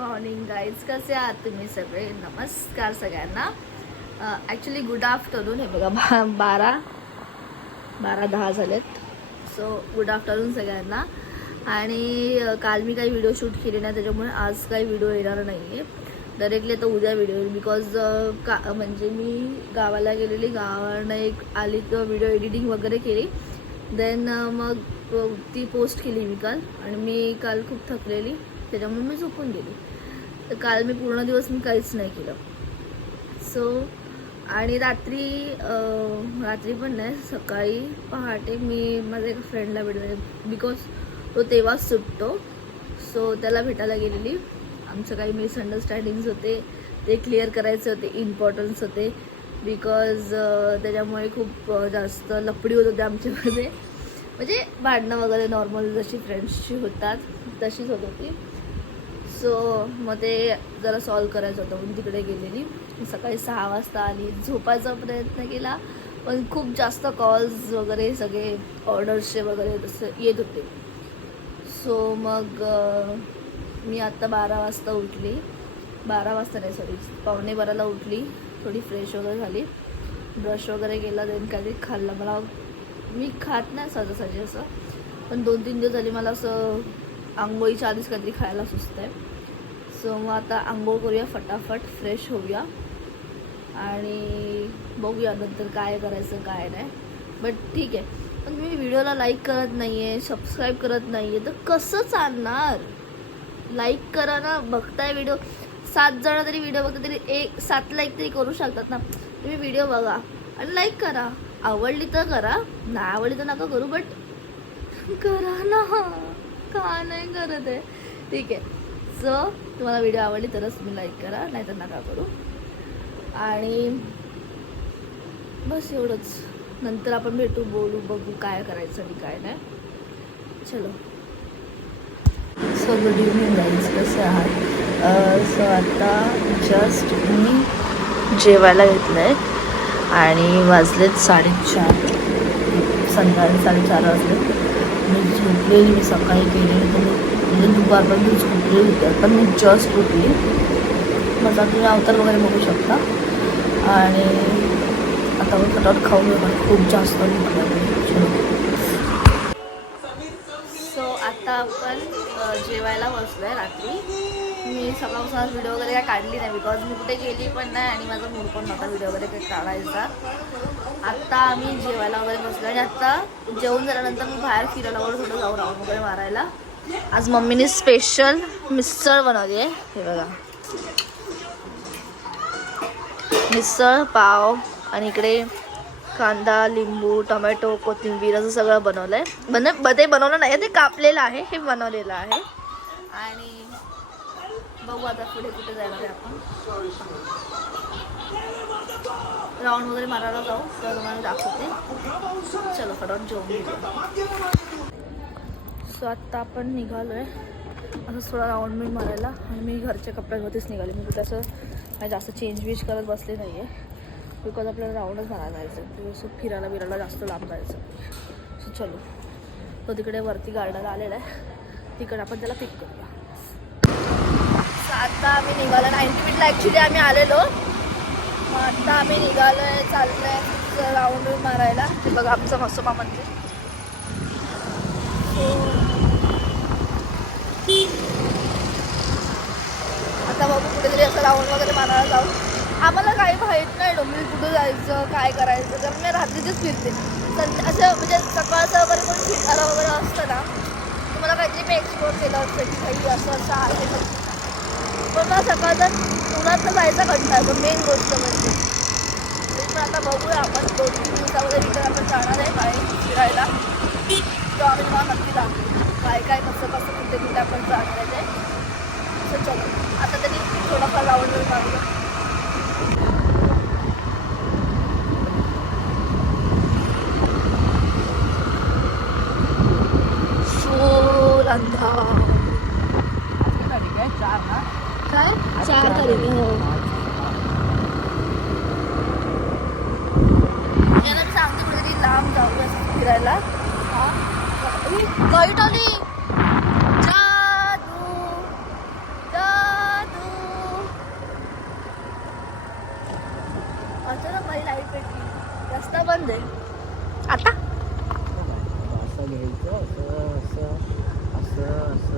Morning guys, कसे आहात तुम्ही सगळे? नमस्कार सगळ्यांना. Actually good afternoon. हे बघा 12:10 झालेत. सो गुड आफ्टरनून सगळ्यांना. आणि काल मी काही व्हिडिओ शूट केले नाही, त्याच्यामुळे आज काही व्हिडिओ येणार नाही आहे. डायरेक्टली आता उद्या व्हिडिओ येईल. बिकॉज म्हणजे मी गावाला गेलेली, गावानं एक आली तर व्हिडिओ एडिटिंग वगैरे केली. देन मग ती पोस्ट केली मी काल. आणि मी काल खूप थकलेली, त्याच्यामुळे मी झोपून गेली. तर काल मी पूर्ण दिवस मी काहीच नाही केलं. सो आणि रात्री पण नाही, सकाळी पहाटे मी माझ्या एका फ्रेंडला भेटले. बिकॉज तो तेव्हाच सुटतो. सो त्याला भेटायला गेलेली. आमचं काही मिसअंडरस्टँडिंग्स होते, ते क्लिअर करायचे होते, इम्पॉर्टन्स होते. बिकॉज त्याच्यामुळे खूप जास्त लफडी होत होते आमच्यामध्ये. म्हणजे भांडणं वगैरे नॉर्मल जशी फ्रेंड्सची होतात तशीच होत होती. सो मग ते जरा सॉल्व करायचं होतं म्हणून तिकडे गेलेली. सकाळी 6 वाजता आली. झोपायचा प्रयत्न केला, पण खूप जास्त कॉल्स वगैरे सगळे ऑर्डर्सचे वगैरे तसं येत होते. सो मग मी आत्ता 12 वाजता उठली. 12 वाजता नाही, सॉरी 11:15 उठली. थोडी फ्रेश वगैरे झाली, ब्रश वगैरे केला. देन काहीतरी खाल्लं. मी खात नाही सहजासहजी असं, पण 2-3 दिवस झाली मला असं आंघोळीच्या आधीच काहीतरी खायला सुचतं आहे. सो मग आता आंघोळ करूया, फटाफट फ्रेश होऊया आणि बघूया नंतर काय करायचं काय नाही. बट ठीक आहे. पण तुम्ही व्हिडिओला लाईक करत नाही आहे, सबस्क्राईब करत नाही आहे, तर कसं चालणार? लाईक करा ना. बघताय व्हिडिओ, 7 जण तरी व्हिडिओ बघता, तरी 7 लाईक तरी करू शकतात ना. तुम्ही व्हिडिओ बघा आणि लाईक करा. आवडली तर करा, नाही आवडली तर नका करू, बट करा ना. का नाही करत आहे? ठीक आहे. सो तुम्हाला व्हिडिओ आवडली तरच तुम्ही लाईक करा, नाही तर नका करू. आणि बस एवढंच. नंतर आपण भेटू, बोलू, बघू काय करायचं आणि काय नाही. चलो. सो गुड इव्हनिंग गाईज, कसे आहात? सो आता जस्ट मी जेवायला घेतलं आहे आणि वाजलेत 4:30. संध्याकाळी 4:30 वाजले. मी झोपलेली, मी सकाळी केलेली, म्हणजे दुपारपर्यंत झोपलेली होती. आता मी जस्ट उठली. माझा तुम्ही अवतार वगैरे बघू शकता. आणि आता मी फटाफट खाऊन घेऊ, खूप जास्त भूक लागली. सो आता आपण जेवायला बसलो आहे. रात्री मी सकाळपासून आज व्हिडिओ वगैरे काय काढली नाही, बिकॉज मी कुठे गेली पण नाही आणि माझा मूड पण नव्हता व्हिडिओ वगैरे काही काढायचा. आत्ता आम्ही जेवायला वगैरे बसलो आणि आत्ता जेवून झाल्यानंतर मी बाहेर फिरायला वगैरे थोडं जाऊ, राऊंड वगैरे मारायला. आज मम्मीने स्पेशल मिसळ बनवली आहे. हे बघा, मिसळ पाव आणि इकडे कांदा, लिंबू, टोमॅटो, कोथिंबीर असं सगळं बनवलं आहे. ते बनवलं नाही, ते कापलेलं आहे, हे बनवलेलं आहे. आणि बघू आता पुढे कुठे जायला आहे. आपण राऊंड वगैरे मारायला जाऊ, तर तुम्हाला दाखवते. चलो फटाफट जेवून घेऊया. सो आत्ता आपण निघालो आहे असं थोडा राऊंड मी मारायला. आणि मी घरच्या कपड्यांमध्येच निघाले, मी कुठे असं जास्त चेंज वेज करत बसले नाही आहे. बिकॉज आपल्याला राऊंडच मारायला जायचं, असं फिरायला जास्त लांब जायचं. सो चलो. तो तिकडे वरती गार्डन आलेला आहे, तिकडे आपण त्याला पिक करूया. आता आम्ही निघालो 90 मिनिटला ॲक्च्युली आम्ही आलेलो. मग आता आम्ही निघालो आहे, चाललो आहे राऊंड मारायला. ते बघा आमचं म्हसोबा मंदिर. आता बघू कुठेतरी असं राऊंड वगैरे मारायला जाऊ. आम्हाला काही माहीत नाही डोंबिवली कुठं जायचं, काय करायचं, कारण मी रात्रीचीच फिरते. असं म्हणजे सकाळचं वगैरे कोणी फिरणारं वगैरे असतं ना, तुम्हाला काहीतरी मी एक्सप्लोर केलं असतं की काही असं आहे. पण मला सकाळचं उन्हातनं जायचा कंटाळा येतो, मेन गोष्ट म्हणजे. पण आता बघूया, आपण 2-3 दिवसामध्ये रिटर्न आपण जाणार आहे बाहेर फिरायला. तो आम्ही तुम्हाला नक्की दाखवू काय कसं कुठे आपण जाणार आहे ते. सो चलो आता तरी थोडाफार राऊंड मारूया. फुल अंधार. काय 4 तारीख हो. याला मी सांगते कुठेतरी लांब जाऊया फिरायला. लाईट आली. जादू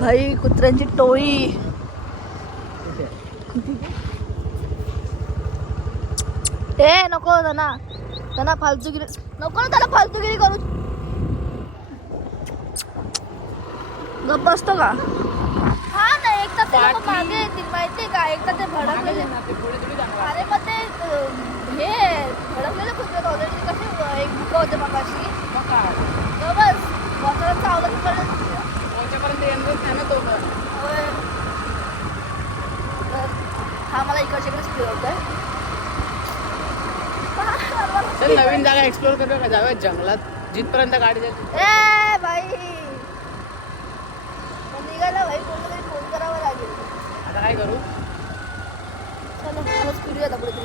भाई कुत्र्यांची टोळी. ए नको त्यांना फालतूगिरी नको ना, त्याला फालतूगिरी करू. गप्प असतो का? हा नाही, एकदा ते लोक मागे येतील माहितीये का, एकदा ते भडकलेले. अरे मग ते हे भडकलेले कुत्रे ऑलरेडी कसे एक बुका होते मगाशी. बस बसायला चावलं की हा मला इकडच्याकडेच फिरवतोय. नवीन जागा एक्सप्लोर करूया का, जाऊया जंगलात जिथपर्यंत गाडी जाते. ए बाई निघायला भाई, कोणतरी फोन करावा लागेल. आता काय करू, चलो मलाच फिरूया आता पुढे.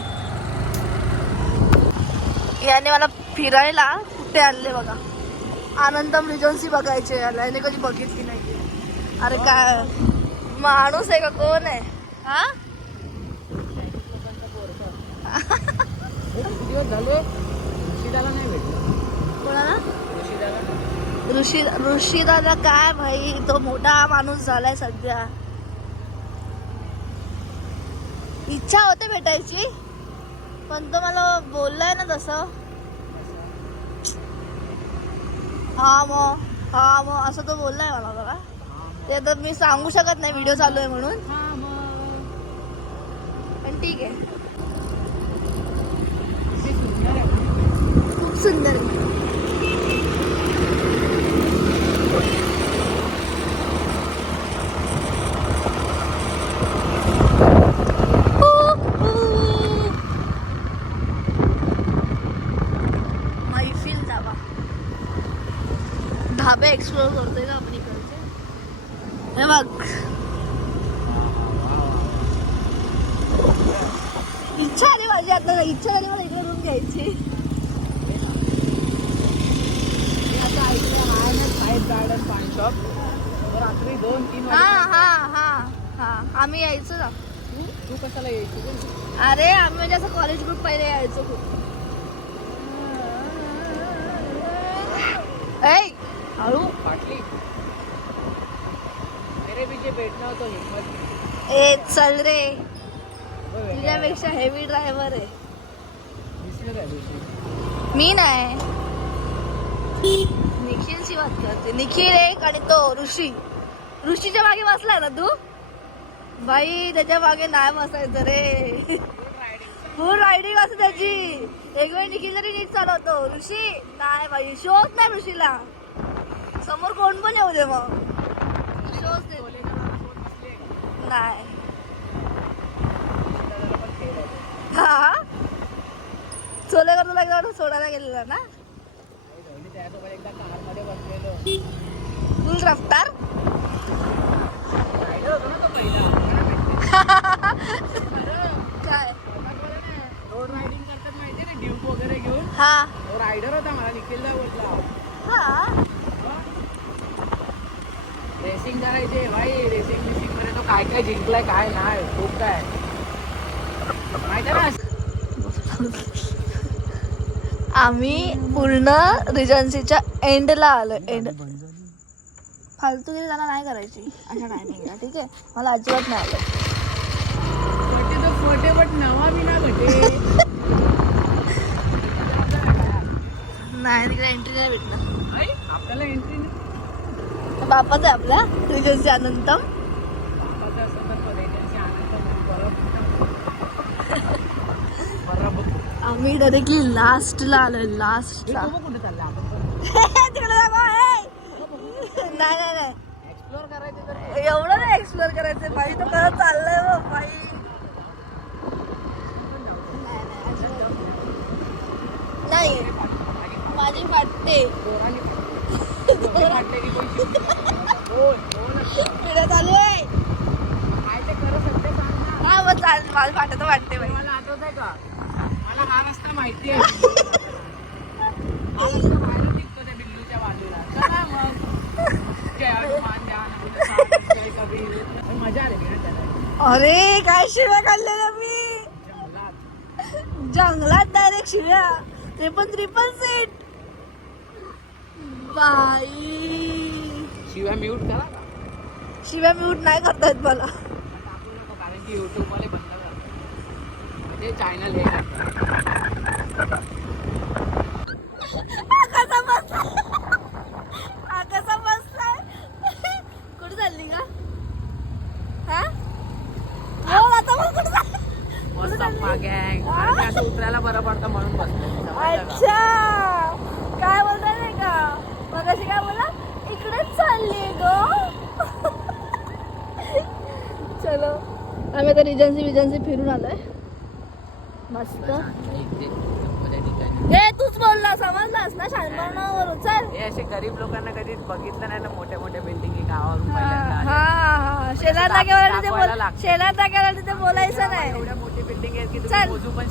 याने मला फिरायला कुठे आणले बघा, आनंदम रिजन्सी बघायचे. याला याने कधी बघितली नाही. अरे काय माणूस आहे का, कोण आहे हा? दिवस झाले ऋषीदाला नाही भेटलो. कोणाला? ऋषीदाला. ऋषी दादा काय भाई, तो मोठा माणूस झालाय सध्या. इच्छा होते भेटायची, पण तो मला बोललाय ना तसं. हा मग असं तो बोललाय मला बघा. ते तर मी सांगू शकत नाही, व्हिडिओ चालू आहे म्हणून. पण ठीक आहे, खूप सुंदर. मैफिल जावा, ढाबे एक्सप्लोर करतोय का आपण इकडचे. हे बघ, इच्छा आली माझी आता, इच्छा झाली मला इकडे रूम घ्यायची. गार्डन पाणी शॉप रात्री 2-3 हा आम्ही यायचो ना. तू कशाला यायची? अरे आम्ही म्हणजे असं कॉलेज ग्रुप पहिले यायचो खूप. हळू फाटली मेरे पीछे बैठना तो हिम्मत. ए चल रे, तुझ्यापेक्षा हेवी ड्रायव्हर आहे. मी नाही, निखिलची बात करते. निखिल एक आणि तो ऋषीच्या मागे बसलाय ना तू. बाई त्याच्या मागे नाही बसायचं रे, फुल रायडिंग असते त्याची. एक वेळ निखिल तरी नीट चालवतो, ऋषी नाही बाई. शोच नाही ऋषीला, समोर कोण पण येऊ दे मग शोच दे नाही. हा चोले करतो एकदा सोडायला गेलेला ना, फुल रफ्तार. काय रोड रायडिंग करतात माहितीये ना, ड्यूक वगैरे घेऊन. हा तो रायडर होता, मला निखिलला बोलला. हा रेसिंग करायचे भाई, रेसिंग मध्ये तो काय काय जिंकलाय काय नाही, खूप काय माहिती ना. आम्ही पूर्ण रिजन्सीच्या एंडला आलो. एंड फालतूगिरी त्यांना नाही करायची अशा टायमिंगला, ठीक आहे. मला अजिबात नाही आलं. फोटे तो फोटे बट नवा मी ना भेटे. नाही तिकडे एंट्री नाही भेटणार. आपल्याला एंट्री नाही. बापाच आहे आपल्या रिजन्सी अनंतम. आम्ही डायरेक्टली लास्टला आलोय, लास्टला. कुठे चालला आपण? तिकडे नाही एक्सप्लोर करायचं तर एवढं नाही एक्सप्लोर करायचं बाई, तो करत चाललाय मग बाई. नाही माझी फाटते फिरत चालू आहे. हा मग चालेल, मला फाटत वाटते बाई. मला आठवत आहे का, मला हा रस्ता माहिती आहे. हा रस्ता बाहेर निघतो त्या बिल्डूच्या बाजूला. चला मग जय हनुमान जय हनुमान जय कबीर. मजा आली ना त्याला. अरे काय शिव्या काढलेल्या मी जंगलात, डायरेक्ट शिव्या, ते पण 3 सीट बाई. शिवाय म्यूट करा का? शिवाय म्यूट नाही करता येत मला. टाकू नको कारण की युट्यूब मध्ये बंद करतात म्हणजे चॅनल हे करतात. कसा बसलाय हा कसा बसलाय कुठे चालली का हा बोल आता बोल कुठे चालली मस्त गँग आणि असं उतरायला बरं पडतं म्हणून बसतो. अच्छा काय बोलताय नाही का मग अशी काय बोला इकडेच चालली ग. चलो आम्ही आता रिजन्सी फिरून आलोय मस्त. हे तूच बोलला समजलास ना शानपणावरून. चल हे असे गरीब लोकांना कधी बघितलं नाही ना मोठ्या मोठ्या बिल्डिंग गावावरून हा पहिल्यांदा हा शेजार जागेवर तिथे दाखवायला लागतं. शेजार जागेवर तिथे बोलायचं नाही. एवढ्या मोठी बिल्डिंग आहेत की चल. तुम्ही मोजू पण